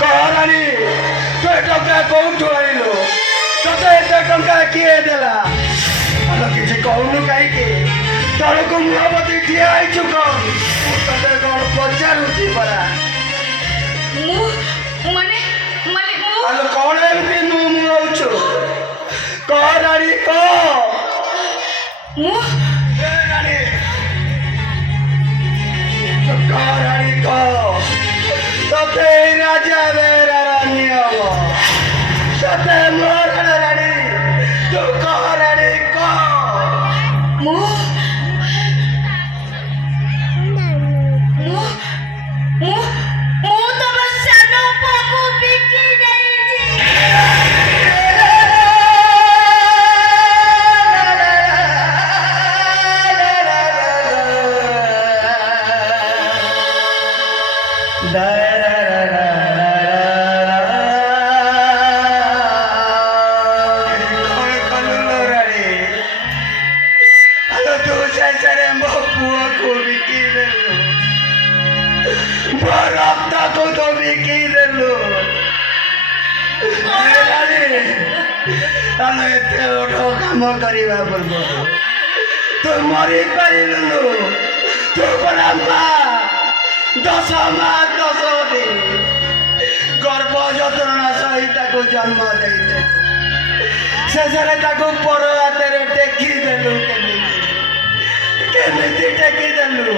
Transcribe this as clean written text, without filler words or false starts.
କହରାଣୀ ତୁ ଟଙ୍କା କୋଉଠୁ ଆଣିଲୁ? ତତେ ଏତେ ଟଙ୍କା କିଏ ଦେଲା? ଆଉ କିଛି କହୁନୁ କାହିଁକି? ତଳକୁ ମୁହଁ ପତି ଠିଆ ହେଇଛୁ କଣ? ମୁଁ ତତେ କଣ ପଚାରୁଛି ପରା? ଆଲୋ କଣ ଏମିତି ମୁଁ ହଉଛୁ? କହରାଣୀ କହ। କହରାଣୀ କହ। ତତେ ଏଇ ରାଜା ବେରାର ନିୟମ ତତେ ମୋର ରାଣୀ ତୁ କହରାଣୀ କହ। ରକ୍ତକୁ ତ ବିକି ଦେଲୁ। ଆମେ ଏତେ ବଡ଼ କାମ କରିବା ପୂର୍ବରୁ ତୁ ମରିପାରିଲୁ। ତୁ ପରା ମା 10 ଦିନ ଗର୍ଭ ଯନ୍ତ୍ରଣା ସହି ତାକୁ ଜନ୍ମ ଦେଇଦେଲୁ। ଶେଷରେ ତାକୁ ପର ହାତରେ ଟେକି ଦେଲୁ। କେମିତି ଟେକି ଦେଲୁ?